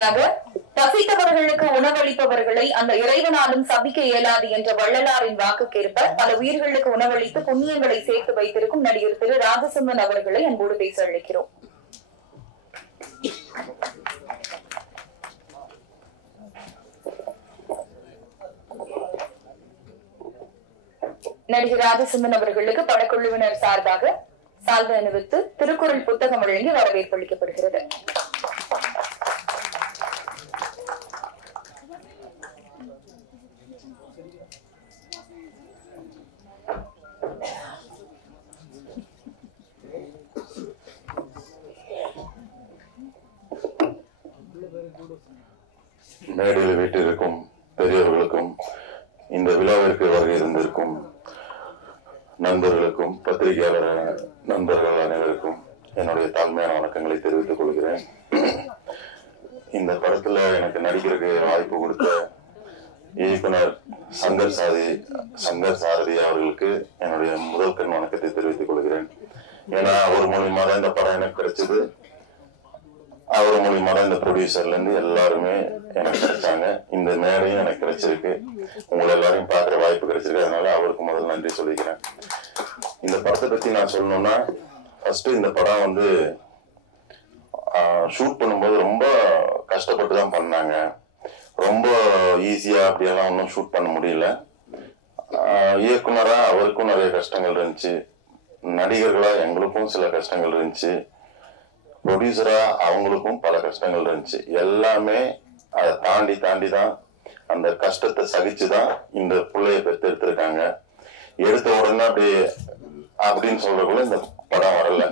பசித்தவர்களுக்கு உணவளிப்பவர்களை அந்த இறைவனாலும் சபிக்க இயலாது என்ற வள்ளலாரின் வாக்குக்கேற்ப பல உயிர்களுக்கு உணவளித்து புண்ணியங்களை சேர்த்து வைத்திருக்கும் நடிகர் திரு ராஜசிம்மன் அவர்களை அன்போடு பேச அழைக்கிறோம். நடிகர் ராஜசிம்மன் அவர்களுக்கு படக்குழுவினர் சார்பாக சால்வை அணிவித்து திருக்குறள் புத்தகம் வழங்கி வரவேற்பு அளிக்கப்படுகிறது. மேடையில் வீட்டிற்கும் பெரியவர்களுக்கும் இந்த விழாவிற்கு வருகை இருந்திருக்கும் நண்பர்களுக்கும் பத்திரிகையாளர் நண்பர்கள் அனைவருக்கும் என்னுடைய தாழ்மையான வணக்கங்களை தெரிவித்துக் கொள்கிறேன். இந்த படத்துல எனக்கு நடிக்கிறதுக்கு வாய்ப்பு கொடுத்த இயக்குனர் சங்கர் சாரதி அவர்களுக்கு என்னுடைய முதல் கண் வணக்கத்தை தெரிவித்துக் கொள்கிறேன். ஏன்னா அவர் மூலியமா தான் இந்த படம் எனக்கு கிடைச்சது. அவர் மூலியமா தான் இந்த ப்ரொடியூசர்ல இருந்து எல்லாருமே எனக்கு கிடைச்சாங்க. இந்த மேடையும் எனக்கு கிடைச்சிருக்கு. உங்களை எல்லாரையும் பார்க்குற வாய்ப்பு கிடைச்சிருக்கு. அதனால அவருக்கு முதல் நன்றி சொல்லிக்கிறேன். இந்த படத்தை பத்தி நான் சொல்லணும்னா, ஃபர்ஸ்ட் இந்த படம் வந்து ஷூட் பண்ணும்போது ரொம்ப கஷ்டப்பட்டு தான் பண்ணாங்க. ரொம்ப ஈஸியா அப்படியெல்லாம் ஒன்றும் ஷூட் பண்ண முடியல. இயக்குனரா அவருக்கும் நிறைய கஷ்டங்கள் இருந்துச்சு, நடிகர்களா எங்களுக்கும் சில கஷ்டங்கள் இருந்துச்சு, ப்ரொடியூசரா அவங்களுக்கும் பல கஷ்டங்கள் இருந்துச்சு. எல்லாமே அதை தாண்டி தான் அந்த கஷ்டத்தை சகிச்சுதான் இந்த பிள்ளைய பெற்றெடுத்திருக்காங்க. எடுத்த உடனே அப்படின்னு சொல்றதுக்குள்ள இந்த படம் வரல.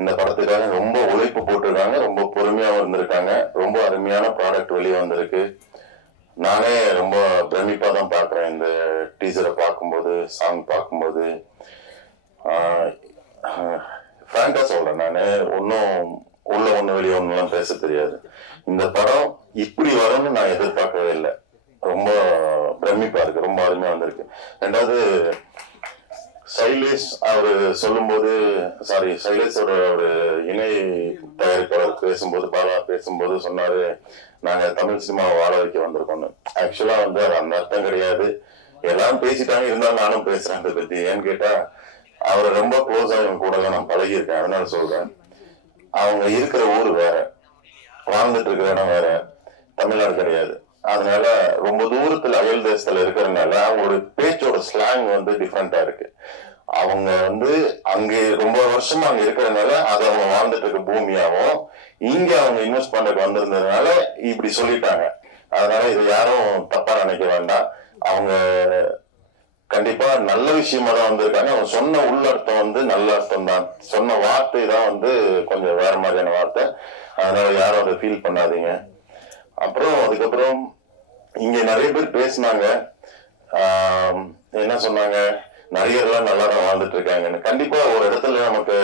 இந்த படத்துக்காக ரொம்ப உழைப்பு போட்டிருக்காங்க, ரொம்ப பொறுமையாவும் இருந்திருக்காங்க. ரொம்ப அருமையான ப்ராடக்ட் வெளியே வந்திருக்கு. நானே ரொம்ப பிரமிப்பா தான் பாக்குறேன் இந்த டீசரை பார்க்கும்போது, சாங் பார்க்கும்போது. ஃப்ராங்கா சொல்றேன், நானு உள்ள ஒண்ணு வெளியே ஒண்ணுலாம் பேச தெரியாது. இந்த படம் இப்படி வரும்னு நான் எதிர்பார்க்கவே இல்லை. ரொம்ப பிரமிப்பா இருக்கு, ரொம்ப அருமையா வந்திருக்கு. ரெண்டாவது சைலேஷ் அவரு சொல்லும்போது, சைலேஷோட ஒரு இணை தயாரிப்பாளர் பேசும்போது, பாலா பேசும்போது சொன்னாரு, நாங்க தமிழ் சினிமாவை வாழ வைக்க வந்திருக்கோம்னு. ஆக்சுவலா வந்து அது அந்த அர்த்தம் கிடையாது. எல்லாரும் பேசிட்டாங்க, இருந்தாலும் நானும் பேசுறேன் அதை பத்தி. ஏன்னு கேட்டா, அவரை ரொம்ப க்ளோஸா இவங்க கூட தான் நான் பழகியிருக்கேன். அதனால சொல்றேன், அவங்க இருக்கிற ஊர் வேற, வாழ்ந்துட்டு இருக்கிற இடம் வேற, தமிழ்நாடு கிடையாது. அதனால ரொம்ப தூரத்துல அயல் தேசத்துல இருக்கிறதுனால அவங்களோட பேச்சோட ஸ்லாங் வந்து டிஃப்ரெண்டா இருக்கு. அவங்க வந்து அங்கே ரொம்ப வருஷமா அங்க இருக்கிறதுனால அது அவங்க வாழ்ந்துட்டு இருக்க பூமியாவும், இங்க அவங்க இன்வெஸ்ட் பண்றதுக்கு வந்திருந்ததுனால இப்படி சொல்லிட்டாங்க. அதனால இது யாரும் தப்பா நினைக்க வேண்டாம். அவங்க கண்டிப்பா நல்ல விஷயமா தான் வந்திருக்காங்க. அவங்க சொன்ன உள்ளர்த்தம் வந்து நல்ல அர்த்தம் தான். சொன்ன வார்த்தை தான் வந்து கொஞ்சம் வேற மாதிரியான வார்த்தை. அதனால யாரும் அதை ஃபீல் பண்ணாதீங்க. அதுக்கப்புறம் இங்க நிறைய பேர் பேசினாங்க. என்ன சொன்னாங்க, நடிகர்கள்லாம் நல்லா தான் வாழ்ந்துட்டு இருக்காங்கன்னு. கண்டிப்பா ஒரு இடத்துல நமக்கு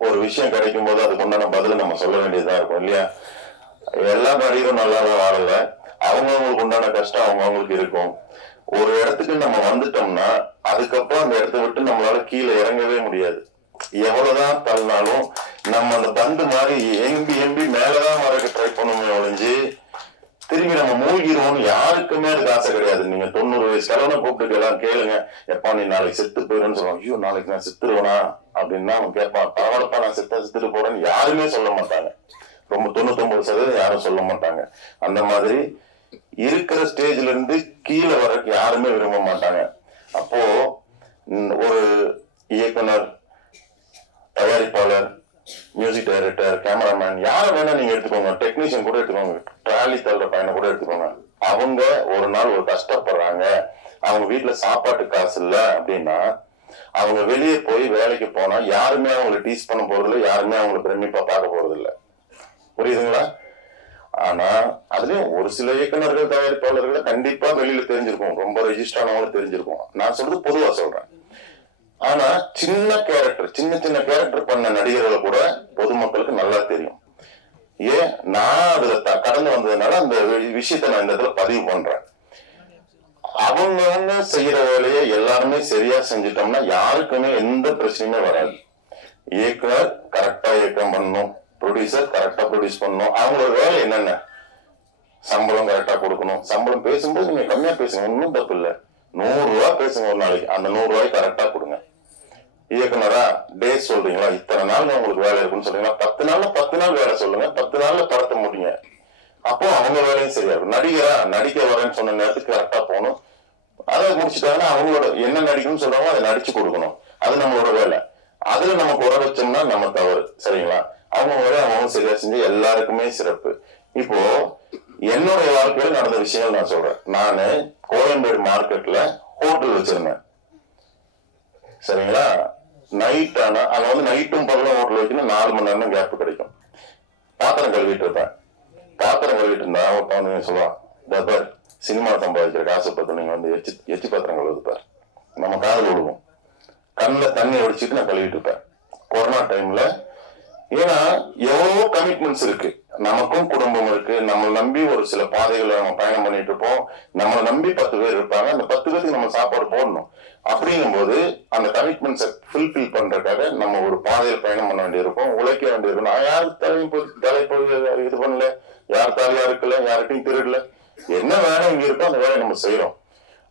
ஒரு விஷயம் கிடைக்கும் போது அதுக்கு உண்டான பதில் நம்ம சொல்ல வேண்டியதா இருக்கும் இல்லையா? எல்லா நடிகரும் நல்லா தான் வாழல, அவங்களுக்கு உண்டான கஷ்டம் அவங்களுக்கு இருக்கும். ஒரு இடத்துக்கு நம்ம வந்துட்டோம்னா அதுக்கப்புறம் அந்த இடத்த விட்டு நம்மளால கீழே இறங்கவே முடியாது. எவ்வளவுதான் தள்ளினாலும் நம்ம அந்த பந்து மாதிரி எம்பி மேலதான் வரக்கு ட்ரை பண்ணுவோமே ஒழிஞ்சு திரும்பி நம்ம மூழ்கிடுவோம்னு யாருக்குமே அதுக்கு ஆசை கிடையாது. நீங்க 90 வயசு கிழவனை கூப்பிட்டு எல்லாம் கேளுங்க, எப்பா நீ நாளைக்கு செத்து போயிடுன்னு சொல்லுவாங்க. ஐயோ நாளைக்கு நான் செத்துருவேனா அப்படின்னா அவன் கேட்பான், பரவாயில்லப்பா நான் செத்துட்டு போறேன்னு யாருமே சொல்ல மாட்டாங்க. ரொம்ப 99% யாரும் சொல்ல மாட்டாங்க. அந்த மாதிரி இருக்கிற ஸ்டேஜ்ல இருந்து கீழே வரக்கு யாருமே விரும்ப மாட்டாங்க. அப்போ ஒரு இயக்குனர், தயாரிப்பாளர், மியூசிக் டைரக்டர், கேமராமேன், யாரை வேணா நீங்க எடுத்துக்கோங்க, டெக்னீஷியன் கூட எடுத்துக்கோங்க, ட்ராலி தள்ளுற பையனை கூட எடுத்துக்கோங்க. அவங்க ஒரு நாள் ஒரு கஷ்டப்படுறாங்க, அவங்க வீட்டுல சாப்பாட்டு காசு இல்ல அப்படின்னா அவங்க வெளியே போய் வேலைக்கு போனா யாருமே அவங்களை டீஸ் பண்ண போறது இல்லை, யாருமே அவங்களை பிரமிப்பா பார்க்க போறது இல்லை. புரியுதுங்களா? ஆனா அதுலயும் ஒரு சில இயக்குநர்கள், தயாரிப்பாளர்களை கண்டிப்பா வெளியில தெரிஞ்சிருக்கும், ரொம்ப ரெஜிஸ்டர் ஆனவங்களும் தெரிஞ்சிருக்கும். நான் சொல்றது பொதுவா சொல்றேன். ஆனா சின்ன கேரக்டர் பண்ண நடிகர்களை கூட பொதுமக்களுக்கு நல்லா தெரியும். ஏன் நான் அதுல கடந்து வந்ததுனால அந்த விஷயத்த நான் இந்த இடத்துல பதிவு பண்றேன். அவங்க செய்யற வேலையை எல்லாருமே சரியா செஞ்சிட்டோம்னா யாருக்குமே எந்த பிரச்சனையுமே வராது. இயக்குனர் கரெக்டா இயக்கம் பண்ணணும், ப்ரொடியூசர் கரெக்டா ப்ரொடியூஸ் பண்ணணும். அவங்களோட வேலை என்னென்ன, சம்பளம் கரெக்டா கொடுக்கணும். சம்பளம் பேசும்போது நீங்க கம்மியா பேசுங்க, ஒன்றும் தப்பு இல்லை. 100 ரூபாய் பேசுங்க ஒரு நாளைக்கு, அந்த 100 ரூபாய் கரெக்டா கொடுங்க. இயக்குனரா டேஸ் சொல்றீங்களா, இத்தனை நாள் உங்களுக்கு வேலை இருக்குன்னு சொல்றீங்களா, 10 நாள்ல 10 நாள் வேலை சொல்லுங்க, 10 நாள்ல படத்த முடியுங்க. அப்போ அவங்க வேலையும் சரியா இருக்கும். நடிகரா நடிக்க வரேன்னு சொன்ன நேரத்துக்கு கரெக்டா போகணும். அதை முடிச்சுட்டாங்கன்னா அவங்களோட என்ன நடிக்கணும்னு சொல்றாங்களோ அதை நடிச்சு கொடுக்கணும். அது நம்மளோட வேலை. அதுல நம்ம குறை வச்சோம்னா நம்ம தவறு. சரிங்களா? அவங்க வேலை அவங்க சரியா செஞ்சு எல்லாருக்குமே சிறப்பு. இப்போ என்னுடைய வாழ்க்கையில நடந்த விஷயங்கள் நான் சொல்றேன். நானு கோயம்பேடு மார்க்கெட்ல ஹோட்டல் வச்சிருந்தேன். சரிங்களா? நைட் ஆனா அங்க வந்து நைட்டும் பகலும் ஹோட்டல் வைக்கணும், 4 மணி நேரம் கேப் கிடைக்கும். பாத்திரம் கழுவிட்டு இருப்பேன். பாத்திரம் கழுவிட்டு இருந்தா ஒருத்தவங்க சொல்லுவான், டபர் சினிமா சம்பாதிக்கிற ஆசைப்பட்டு நீங்க வந்து எச்சி பாத்திரம் கழுவுப்பார். நம்ம காதல் விடுவோம். கண்ணில் தண்ணி ஒடிச்சிட்டு நான் கழுவிட்டு இருப்பேன் கொரோனா டைம்ல. ஏன்னா எவ்வளவோ கமிட்மெண்ட்ஸ் இருக்கு, நமக்கும் குடும்பம் இருக்கு, நம்மளை நம்பி ஒரு சில பாதைகளை நம்ம பயணம் பண்ணிட்டு இருப்போம். நம்மளை நம்பி 10 பேர் இருப்பாங்க, அந்த 10 பேருக்கு நம்ம சாப்பாடு போடணும். அப்படிங்கும் போது அந்த கமிட்மெண்ட்ஸை ஃபுல்ஃபில் பண்றதுக்காக நம்ம ஒரு பாதையில் பயணம் பண்ண வேண்டியிருக்கும், உழைக்க வேண்டியிருக்கும். நான் யாருக்கு தலைப்பு இது பண்ணல, யார் தாலியா இருக்கல, யார்கிட்டையும் திருடல. என்ன வேலை இங்க இருக்கோ அந்த வேலையை நம்ம செய்யறோம்.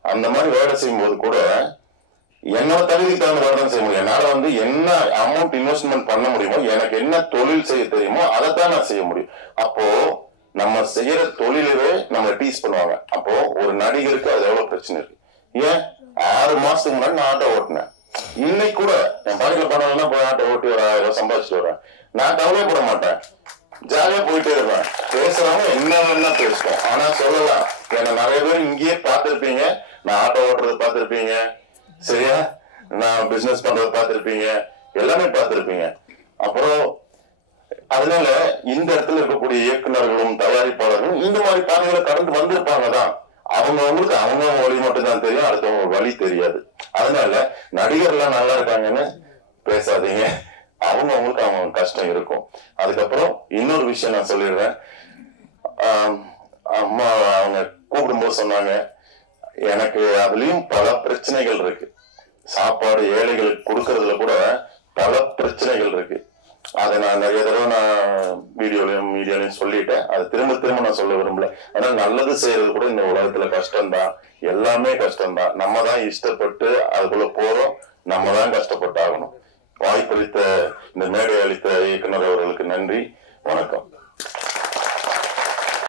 அந்த மாதிரி வேலை செய்யும் போது கூட என்னோட தகுதிக்கு தகுந்த வேலை தான் செய்ய முடியும். என்னால வந்து என்ன அமௌண்ட் இன்வெஸ்ட்மெண்ட் பண்ண முடியுமோ, எனக்கு என்ன தொழில் செய்ய தெரியுமோ அதைத்தான் நான் செய்ய முடியும். அப்போ நம்ம செய்யற தொழிலவே நம்ம டீஸ் பண்ணுவாங்க. அப்போ ஒரு நடிகருக்கு அது எவ்வளவு பிரச்சனை இருக்கு. ஏன் 6 மாசத்துக்கு முன்னாடி நான் ஆட்டோ ஓட்டினேன். இன்னைக்கு கூட என் பணியில பண்ணலாம் போய் ஆட்டோ ஓட்டி ஒரு 1000 ரூபாய் சம்பாதிச்சுட்டு வரேன். நான் கவலைப்பட மாட்டேன், ஜாலியா போயிட்டே இருப்பேன். பேசுறவங்க என்ன வேணா பேசுவோம், ஆனா சொல்லலாம். ஏன்னா நிறைய பேர் இங்கேயே பார்த்திருப்பீங்க, நான் ஆட்டோ ஓட்டுறது பார்த்திருப்பீங்க, சரியா, நான் பிசினஸ் பண்றது பார்த்திருப்பீங்க, எல்லாமே பார்த்திருப்பீங்க. அப்புறம் அதனால இந்த இடத்துல இருக்கக்கூடிய இயக்குநர்களும் தயாரிப்பாளர்களும் இந்த மாதிரி பாதைகளை கடந்து வந்திருப்பாங்க தான். அவங்களுக்கு அவங்க வழி மட்டும் தான் தெரியும், அடுத்தவங்க வழி தெரியாது. அதனால நடிகர்லாம் நல்லா இருக்காங்கன்னு பேசாதீங்க, அவங்களுக்கு அவங்க கஷ்டம் இருக்கும். அதுக்கப்புறம் இன்னொரு விஷயம் நான் சொல்லிடுறேன். அம்மா அவங்க கூப்பிடும்போது சொன்னாங்க, எனக்கு அதுலயும் பல பிரச்சனைகள் இருக்கு. சாப்பாடு ஏழைகளுக்கு கொடுக்கறதுல கூட பல பிரச்சனைகள் இருக்கு. அதை நான் நிறைய தடவை நான் வீடியோலையும் மீடியாலையும் சொல்லிட்டேன். அதை திரும்ப திரும்ப நான் சொல்ல விரும்பல. ஆனா நல்லது செய்யறது கூட இந்த உலகத்துல கஷ்டம்தான், எல்லாமே கஷ்டம்தான். நம்ம தான் இஷ்டப்பட்டு அதுக்குள்ள போறோம், நம்ம தான் கஷ்டப்பட்டு ஆகணும். வாய்ப்பளித்த இந்த மேடை அளித்த இயக்குனர் அவர்களுக்கு நன்றி, வணக்கம்.